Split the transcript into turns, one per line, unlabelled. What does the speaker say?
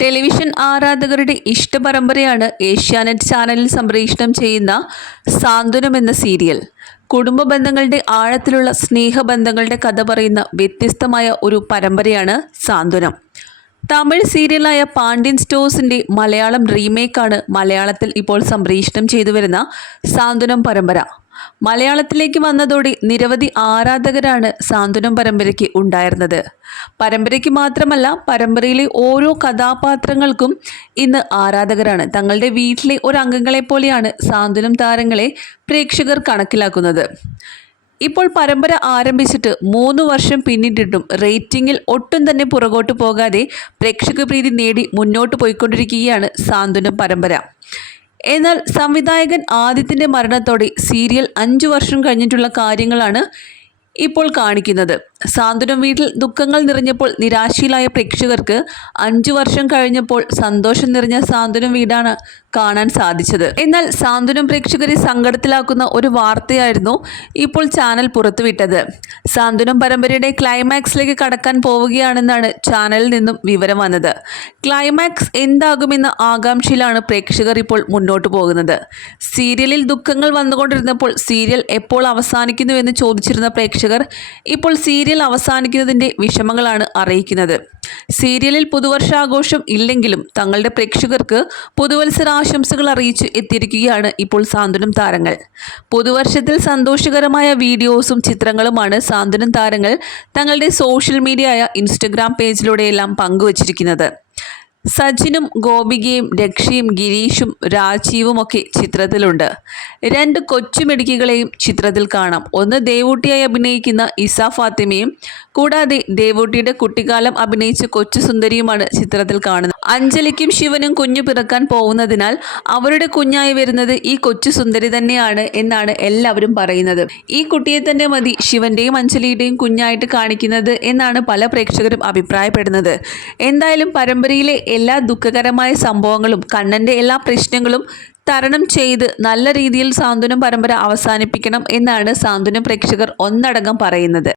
Television ആരാധകരുടെ ഇഷ്ടപരമ്പരയാണ് ഏഷ്യാനെറ്റ് ചാനലിൽ സംപ്രേഷണം ചെയ്യുന്ന സാന്ത്വനം എന്ന സീരിയൽ. കുടുംബ ബന്ധങ്ങളുടെ ആഴത്തിലുള്ള സ്നേഹബന്ധങ്ങളുടെ കഥ പറയുന്ന വ്യത്യസ്തമായ ഒരു പരമ്പരയാണ് സാന്ത്വനം. തമിഴ് സീരിയലായ പാണ്ഡ്യൻ സ്റ്റോഴ്സിന്റെ മലയാളം റീമേക്കാണ് മലയാളത്തിൽ ഇപ്പോൾ സംപ്രേഷണം ചെയ്തു വരുന്ന സാന്ത്വനം പരമ്പര. മലയാളത്തിലേക്ക് വന്നതോടെ നിരവധി ആരാധകരാണ് സാന്ത്വനം പരമ്പരയ്ക്ക് ഉണ്ടായിരുന്നത്. പരമ്പരയ്ക്ക് മാത്രമല്ല പരമ്പരയിലെ ഓരോ കഥാപാത്രങ്ങൾക്കും ഇന്ന് ആരാധകരാണ്. തങ്ങളുടെ വീട്ടിലെ ഒരു അംഗങ്ങളെ പോലെയാണ് സാന്ത്വനം താരങ്ങളെ പ്രേക്ഷകർ കണക്കിലാക്കുന്നത്. ഇപ്പോൾ പരമ്പര ആരംഭിച്ചിട്ട് മൂന്ന് വർഷം പിന്നിട്ടിട്ടും റേറ്റിംഗിൽ ഒട്ടും തന്നെ പുറകോട്ട് പോകാതെ പ്രേക്ഷക പ്രീതി നേടി മുന്നോട്ട് പോയിക്കൊണ്ടിരിക്കുകയാണ് സാന്ത്വനം പരമ്പര. എന്നാൽ സംവിധായകൻ ആദിത്യന്റെ മരണത്തോടെ സീരിയൽ അഞ്ചു വർഷം കഴിഞ്ഞിട്ടുള്ള കാര്യങ്ങളാണ് ഇപ്പോൾ കാണിക്കുന്നത്. സാന്ത്വനം വീട്ടിൽ ദുഃഖങ്ങൾ നിറഞ്ഞപ്പോൾ നിരാശയിലായ പ്രേക്ഷകർക്ക് അഞ്ചു വർഷം കഴിഞ്ഞപ്പോൾ സന്തോഷം നിറഞ്ഞ സാന്ത്വനം വീടാണ് കാണാൻ സാധിച്ചത്. എന്നാൽ സാന്ത്വനം പ്രേക്ഷകരെ സങ്കടത്തിലാക്കുന്ന ഒരു വാർത്തയായിരുന്നു ഇപ്പോൾ ചാനൽ പുറത്തുവിട്ടത്. സാന്ത്വനം പരമ്പരയുടെ ക്ലൈമാക്സിലേക്ക് കടക്കാൻ പോവുകയാണെന്നാണ് ചാനലിൽ നിന്നും വിവരം വന്നത്. ക്ലൈമാക്സ് എന്താകുമെന്ന ആകാംക്ഷയിലാണ് പ്രേക്ഷകർ ഇപ്പോൾ മുന്നോട്ട് പോകുന്നത്. സീരിയലിൽ ദുഃഖങ്ങൾ വന്നുകൊണ്ടിരുന്നപ്പോൾ സീരിയൽ എപ്പോൾ അവസാനിക്കുന്നുവെന്ന് ചോദിച്ചിരുന്ന പ്രേക്ഷകർ ഇപ്പോൾ സീരിയൽ അവസാനിക്കുന്നതിന്റെ വിഷമങ്ങളാണ് അറിയിക്കുന്നത്. സീരിയലിൽ പുതുവർഷാഘോഷം ഇല്ലെങ്കിലും തങ്ങളുടെ പ്രേക്ഷകർക്ക് പുതുവത്സര ആശംസകൾ അറിയിച്ച് എത്തിയിരിക്കുകയാണ് ഇപ്പോൾ സാന്ത്വനം താരങ്ങൾ. പുതുവർഷത്തിൽ സന്തോഷകരമായ വീഡിയോസും ചിത്രങ്ങളുമാണ് സാന്ത്വനം താരങ്ങൾ തങ്ങളുടെ സോഷ്യൽ മീഡിയയായ ഇൻസ്റ്റഗ്രാം പേജിലൂടെയെല്ലാം പങ്കുവച്ചിരിക്കുന്നത്. സച്ചിനും ഗോപികയും രക്ഷയും ഗിരീഷും രാജീവുമൊക്കെ ചിത്രത്തിലുണ്ട്. രണ്ട് കൊച്ചുമിടുക്കികളെയും ചിത്രത്തിൽ കാണാം. ഒന്ന് ദേവൂട്ടിയായി അഭിനയിക്കുന്ന ഇസ ഫാത്തിമയും കൂടാതെ ദേവൂട്ടിയുടെ കുട്ടിക്കാലം അഭിനയിച്ച കൊച്ചു സുന്ദരിയുമാണ് ചിത്രത്തിൽ കാണുന്നത്. അഞ്ജലിക്കും ശിവനും കുഞ്ഞു പിറക്കാൻ പോകുന്നതിനാൽ അവരുടെ കുഞ്ഞായി വരുന്നത് ഈ കൊച്ചു സുന്ദരി തന്നെയാണ് എന്നാണ് എല്ലാവരും പറയുന്നത്. ഈ കുട്ടിയെ തന്നെ മതി ശിവന്റെയും അഞ്ജലിയുടെയും കുഞ്ഞായിട്ട് കാണിക്കുന്നത് എന്നാണ് പല പ്രേക്ഷകരും അഭിപ്രായപ്പെടുന്നത്. എന്തായാലും പരമ്പരയിലെ എല്ലാ ദുഃഖകരമായ സംഭവങ്ങളും കണ്ണന്റെ എല്ലാ പ്രശ്നങ്ങളും തരണം ചെയ്ത് നല്ല രീതിയിൽ സാന്ത്വനം പരമ്പര അവസാനിപ്പിക്കണം എന്നാണ് സാന്ത്വനം പ്രേക്ഷകർ ഒന്നടങ്കം പറയുന്നത്.